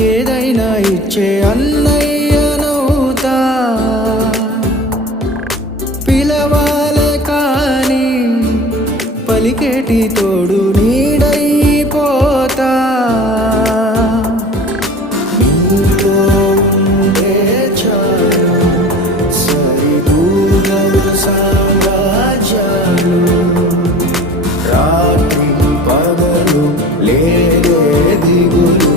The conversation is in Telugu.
ఏదైనా ఇచ్చే అన్నయ్యనవుతా పిలవాలే కానీ పలికేటి తోడు నీడైపోతా. లేదే దిగులు.